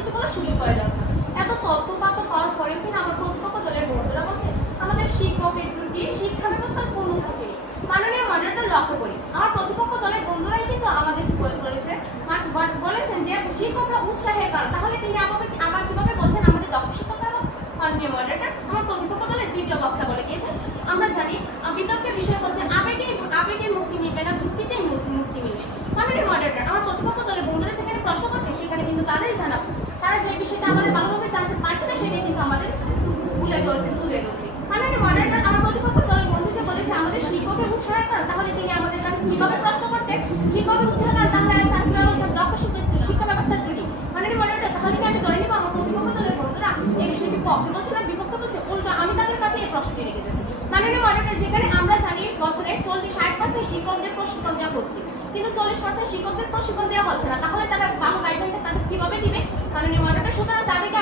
কিছুগুলো সুযোগ করে দেওয়া হচ্ছে। এত তথ্যপাত পাওয়ার পরে কিন্তু আমার প্রতিপক্ষ দলের বন্ধুরা বলছে আমাদের শিক্ষকের ত্রুটি, শিক্ষা ব্যবস্থার কোনো ত্রুটি নেই। মাননীয় মডারেটর লক্ষ্য করি আমার প্রতিপক্ষ দলের বন্ধুরাই কিন্তু আমাদের বলেছেন যে শিক্ষকরা উৎসাহের কারণ, তাহলে তিনি আবার কিভাবে বলছেন আমাদের দক্ষ শিক্ষকরা? মাননীয় মডারেটর আমার প্রতিপক্ষ দলের তৃতীয় বক্তা বলে গিয়েছেন আমরা জানি বিতর্কের বিষয় হচ্ছে আবেগে মুক্তি মিলবে না, যুক্তিতেই মুক্তি মিলবে। মাননীয় মডারেটর আমার প্রতিপক্ষ দলের বন্ধুরা যেখানে প্রশ্ন করছে সেখানে কিন্তু তাদের জানাবো, তারা যে বিষয়টা আমাদের ভালোভাবে জানতে পারছে না সেটাই কিন্তু আমাদের তুলে ধরছে। মাননীয় মডারেটর আমার প্রতিপক্ষ দলের বন্ধু যে বলেছে আমাদের শিক্ষকের উৎসাহের কারণ, তাহলে তিনি আমাদের কাছে কিভাবে প্রশ্ন করছে শিক্ষকের উৎসাহের কারণ, তাহলে দক্ষ শিক্ষা ব্যবস্থার ত্রুটি। মাননীয় মডারেটর তাহলে কি আমি ধরে নিব আমার প্রতিপক্ষ দলের বন্ধুরা এই বিষয়টি পক্ষে বলছে না বিপক্ষ বলছে, উল্টো আমি তাদের কাছে এই প্রশ্নটি রেখে যাচ্ছি। মাননীয় মডারেটর যেখানে আমরা জানি বছরে 60% শিক্ষকদের প্রশিক্ষণ দেওয়া হচ্ছে, কিন্তু 40% শিক্ষকদের প্রশিক্ষণ দেওয়া হচ্ছে না, তাহলে তারা ভালো গাইডলাইনটা তাদের কিভাবে দিবে? মাননীয় মডারেটর সুতরাং তাদেরকে